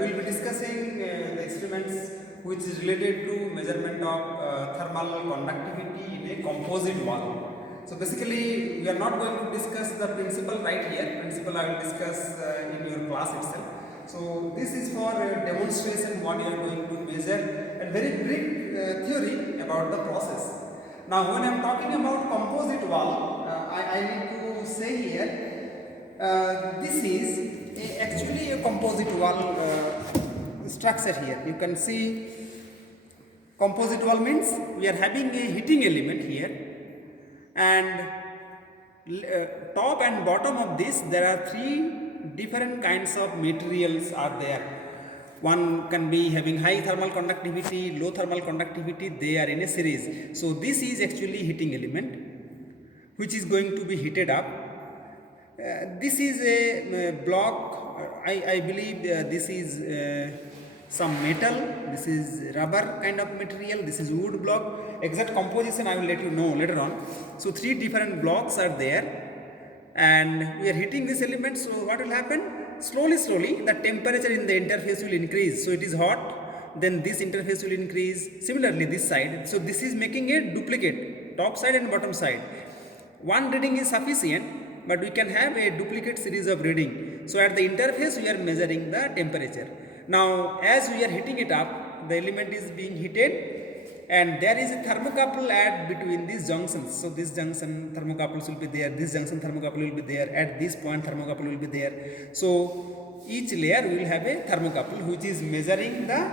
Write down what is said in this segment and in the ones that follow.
we will be discussing the experiments which is related to measurement of thermal conductivity in a composite wall. So basically, we are not going to discuss the principle right here. Principle I will discuss in your class itself. So this is for demonstration what you are going to measure and very brief theory about the process. Now, when I am talking about composite wall, I need to say here this is actually a composite wall structure here. You can see composite wall means we are having a heating element here, and top and bottom of this there are three different kinds of materials are there. One can be having high thermal conductivity, low thermal conductivity, they are in a series. So this is actually heating element which is going to be heated up. This is a block, I believe this is some metal, this is rubber kind of material, this is wood block. Exact composition I will let you know later on. So three different blocks are there and we are heating this element. So what will happen? Slowly the temperature in the interface will increase. So it is hot, then this interface will increase. Similarly this side. So this is making a duplicate, top side and bottom side. One reading is sufficient, but we can have a duplicate series of reading. So at the interface we are measuring the temperature. Now as we are heating it up, the element is being heated and there is a thermocouple at between these junctions. So this junction thermocouples will be there, this junction thermocouple will be there, at this point thermocouple will be there. So each layer will have a thermocouple which is measuring the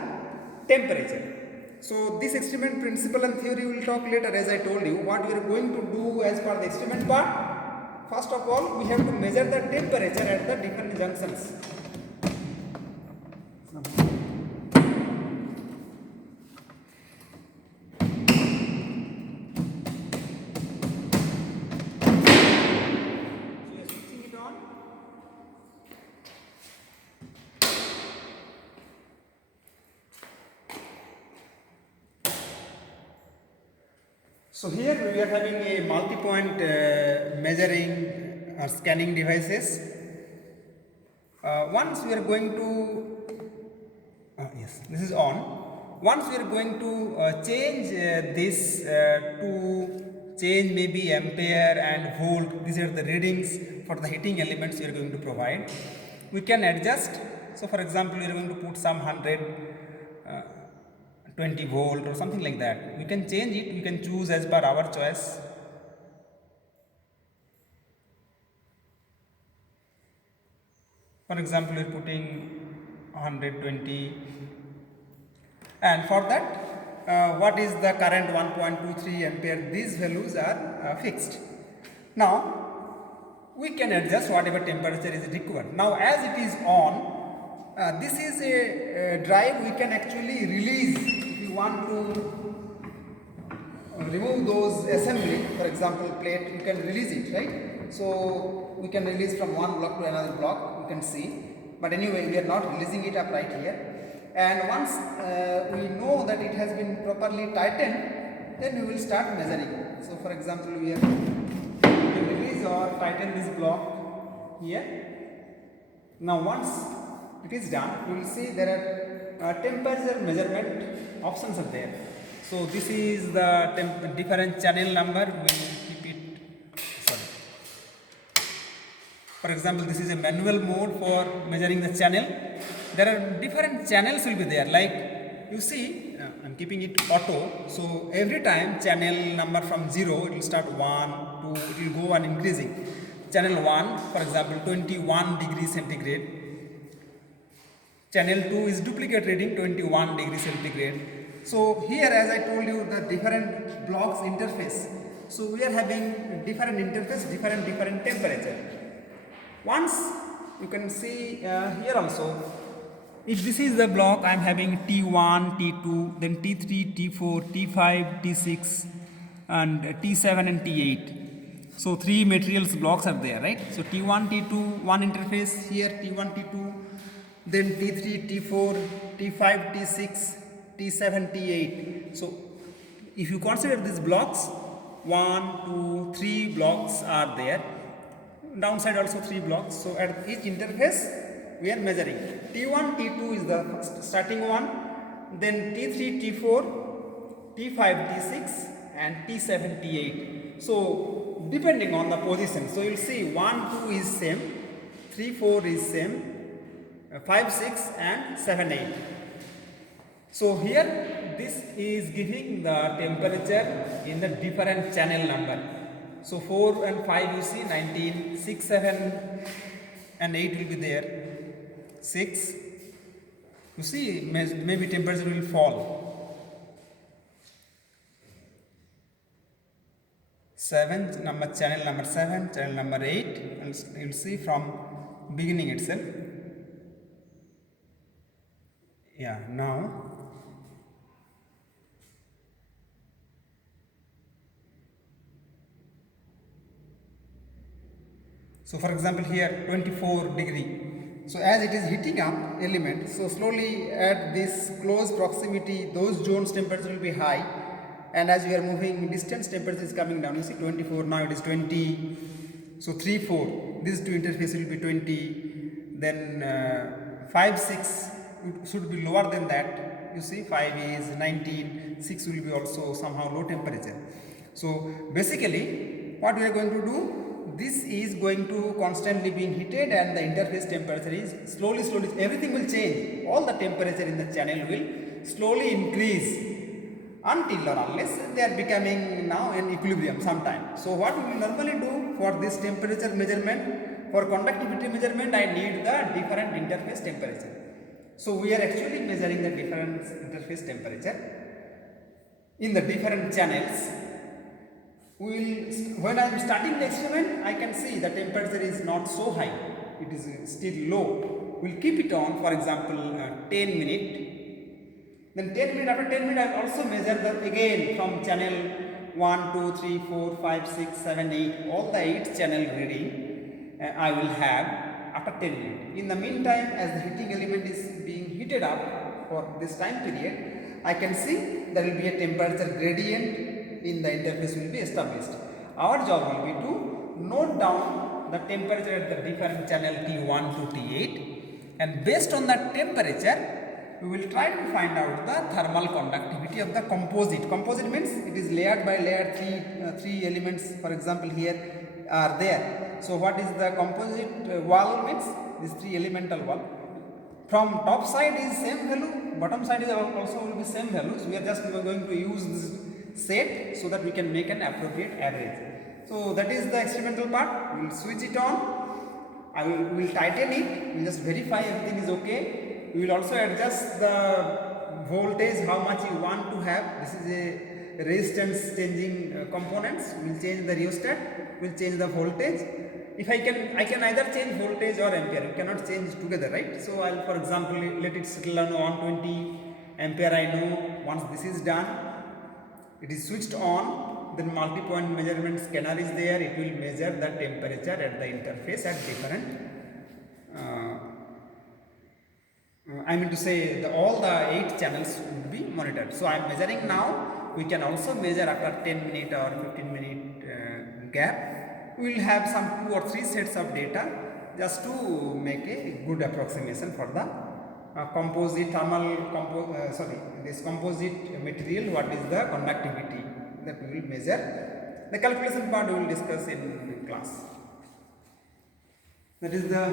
temperature. So this experiment principle and theory we will talk later. As I told you, what we are going to do as per the experiment part, first of all we have to measure the temperature at the different junctions. So here we are having a multi-point measuring or scanning devices. Once we are going to, yes, this is on. Once we are going to change this to change maybe ampere and volt, these are the readings for the heating elements we are going to provide. We can adjust. So for example, we are going to put some 120 volt or something like that. We can change it, we can choose as per our choice. For example, we are putting 120 and for that what is the current 1.23 ampere, these values are fixed. Now we can adjust whatever temperature is required. Now as it is on, this is a drive we can actually release. If you want to remove those assembly, for example plate, you can release it, right? So we can release from one block to another block, you can see, but anyway we are not releasing it up right here. And once we know that it has been properly tightened, then we will start measuring. So for example we release or tighten this block here. Now once it is done, you will see there are temperature measurement options are there. So this is the different channel number. We will keep it. Sorry. For example, this is a manual mode for measuring the channel. There are different channels will be there. Like you see, I'm keeping it auto. So every time channel number from 0, it will start 1, 2, it will go on increasing. Channel 1, for example, 21 degrees centigrade. Channel 2 is duplicate reading 21 degrees centigrade. So here as I told you the different blocks interface. So we are having different interface, different temperature. Once you can see here also, if this is the block I am having T1, T2, then T3, T4, T5, T6 and T7 and T8. So three materials blocks are there, right? So T1, T2, one interface here, T1, T2, then T3, T4, T5, T6, T7, T8. So if you consider these blocks, 1, 2, 3 blocks are there. Downside also 3 blocks. So at each interface we are measuring. T1, T2 is the starting one, then T3, T4, T5, T6 and T7, T8. So depending on the position, so you'll see 1, 2 is same, 3, 4 is same, 5, 6 and 7, 8. So here this is giving the temperature in the different channel number. So 4 and 5 you see 19, 6, 7 and 8 will be there, 6, you see maybe temperature will fall, 7 number, channel number 7, channel number 8, and you will see from beginning itself. Yeah, now so for example here 24 degree. So as it is heating up element, so slowly at this close proximity those zones temperature will be high, and as we are moving distance temperature is coming down. You see 24, now it is 20, so 3, 4, these two interface will be 20, then 5, 6 should be lower than that. You see 5 is 19, 6 will be also somehow low temperature. So basically what we are going to do, this is going to constantly being heated and the interface temperature is slowly everything will change. All the temperature in the channel will slowly increase until or unless they are becoming now in equilibrium sometime. So what we will normally do for this temperature measurement, for conductivity measurement, I need the different interface temperature. So we are actually measuring the different interface temperature in the different channels. When I am starting the experiment, I can see the temperature is not so high, it is still low. We will keep it on, for example 10 minutes. Then 10 minutes, after 10 minutes I will also measure again from channel 1, 2, 3, 4, 5, 6, 7, 8, all the 8 channel reading I will have after 10 minutes. In the meantime, as the heating element is being heated up for this time period, I can see there will be a temperature gradient in the interface will be established. Our job will be to note down the temperature at the different channel T1 to T8, and based on that temperature we will try to find out the thermal conductivity of the composite. Composite means it is layered by layered, three elements for example here are there. So what is the composite wall means? This 3 elemental wall. From top side is same value, bottom side is also will be same value. So we are just going to use this set so that we can make an appropriate average. So that is the experimental part. We will switch it on. We will tighten it. We will just verify everything is okay. We will also adjust the voltage, how much you want to have. This is a resistance changing components. We will change the rheostat. We will change the voltage. If I can either change voltage or ampere. You cannot change together, right? So I will, for example, let it settle on 120 ampere. I know once this is done, it is switched on, then multi-point measurement scanner is there. It will measure the temperature at the interface at different I mean to say all the 8 channels would be monitored. So I am measuring now. We can also measure after 10 minute or 15 minute gap. We will have some 2 or 3 sets of data just to make a good approximation for the composite this composite material, what is the conductivity that we will measure. The calculation part we will discuss in class. That is the